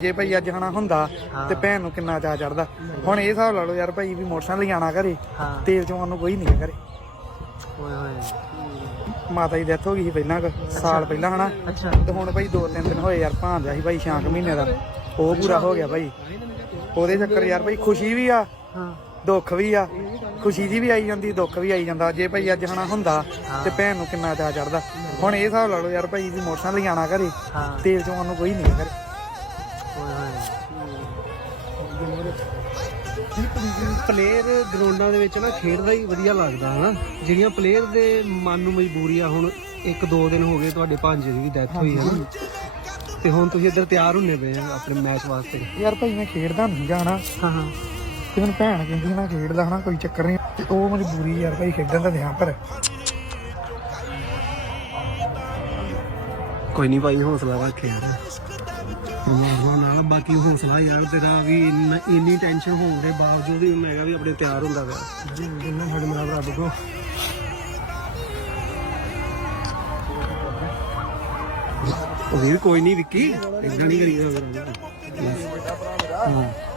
ਜੇ ਭਾਈ ਅੱਜ ਹਨਾ ਹੁੰਦਾ ਤੇ ਭੈਣ ਨੂੰ ਕਿੰਨਾ ਚਾਹ ਚੜਦਾ ਹੁਣ ਇਹ ਹਿਸਾਬ ਲਾ ਲਓ ਯਾਰ ਭਾਈ ਵੀ ਮੋਟਰਸਾਈਕਲ ਲਿਆਣਾ ਘਰੇ ਤੇਲ ਚੋਂ ਨੂੰ ਕੋਈ ਨਹੀਂ ਘਰੇ। ਓਏ ਹੋਏ। ਮਾਤਾ ਦੀ ਡੈਥ ਹੋ ਗਈ ਸੀ ਪਹਿਲਾਂ ਕੁ, ਸਾਲ ਪਹਿਲਾਂ ਹਨਾ। ਤੇ ਹੁਣ ਭਾਈ ਦੋ ਤਿੰਨ ਦਿਨ ਹੋਏ ਯਾਰ ਭਾਂਜਾ ਸੀ ਭਾਈ ਛਾਂਕ ਮਹੀਨੇ ਦਾ। ਉਹ ਪੂਰਾ ਹੋ ਗਿਆ ਭਾਈ। ਉਹਦੇ ਚੱਕਰ ਯਾਰ ਭਾਈ ਖੁਸ਼ੀ ਵੀ ਆ ਦੁੱਖ ਵੀ ਆ। ਖੁਸ਼ੀ ਜੀ ਵੀ ਆਈ ਜਾਂਦੀ ਦੁੱਖ ਵੀ ਆਈ ਜਾਂਦਾ। ਜੇ ਭਾਈ ਅੱਜ ਹਨਾ ਹੁੰਦਾ ਤੇ ਭੈਣ ਨੂੰ ਕਿੰਨਾ ਚਾਹ ਚੜਦਾ ਹੁਣ ਇਹ ਹਿਸਾਬ ਲਾ ਲਓ ਯਾਰ ਭਾਈ ਵੀ ਮੋਟਰਸਾਈਕਲ ਲਿਆਣਾ ਘਰੇ ਤੇਲ ਚੋਂ ਨੂੰ ਕੋਈ ਨਹੀਂ ਘਰੇ। ਪਲੇਅਰ ਗਰਾਊਂਡਾਂ ਦੇ ਵਿੱਚ ਨਾ ਖੇਡਦਾ ਹੀ ਵਧੀਆ ਲੱਗਦਾ ਹਨਾ? ਜਿਹੜੀਆਂ ਪਲੇਅਰ ਦੇ ਮਨ ਨੂੰ ਮਜਬੂਰੀ ਆ ਹੁਣ ਇੱਕ ਦੋ ਦਿਨ ਹੋ ਗਏ ਤੁਹਾਡੇ ਭਾਂਜੇ ਦੀ ਵੀ ਡੈਥ ਹੋਈ ਹੈ ਨਾ। ਤੇ ਹੁਣ ਤੁਸੀਂ ਇੱਧਰ ਤਿਆਰ ਹੁੰਨੇ ਪਏ ਆ ਆਪਣੇ ਮੈਚ ਵਾਸਤੇ। ਯਾਰ ਭਾਈ ਮੈਂ ਖੇਡਦਾ ਨਹੀਂ ਜਾਣਾ। ਹਾਂ ਹਾਂ। ਤੇ ਮੈਨੂੰ ਭੈਣ ਕਹਿੰਦੀ ਨਾ ਖੇਡਦਾ ਹਨਾ? ਕੋਈ ਚੱਕਰ ਨਹੀਂ। ਤੇ ਉਹ ਮਜਬੂਰੀ ਯਾਰ ਭਾਈ ਖੇਡਣ ਦਾ ਧਿਆਨ ਪਰ ਕੋਈ ਨਹੀਂ ਭਾਈ ਹੌਸਲਾ ਰੱਖ ਯਾਰ। ਪਰਮਾਤਮਾ ਨਾਲ ਬਾਕੀ ਹੌਸਲਾ ਯਾਰ ਤੇਰਾ ਵੀ ਇੰਨਾ- ਇੰਨੀ ਟੈਨਸ਼ਨ ਹੋਣ ਦੇ ਬਾਵਜੂਦ ਵੀ ਮੈਂ ਹੈਗਾ ਵੀ ਆਪਣੇ ਤਿਆਰ ਹੁੰਦਾ ਪਿਆ। ਜਿੰਨਾ ਸਾਡੇ ਨਾਲ ਰੱਬ ਕੋ। ਉਹ ਵੀਰ ਕੋਈ ਨਹੀਂ ਵਿੱਕੀ ਇਦਾਂ ਨਹੀਂ ਕਰੀਦਾ। ਫਿਰ। ਹਾਂ।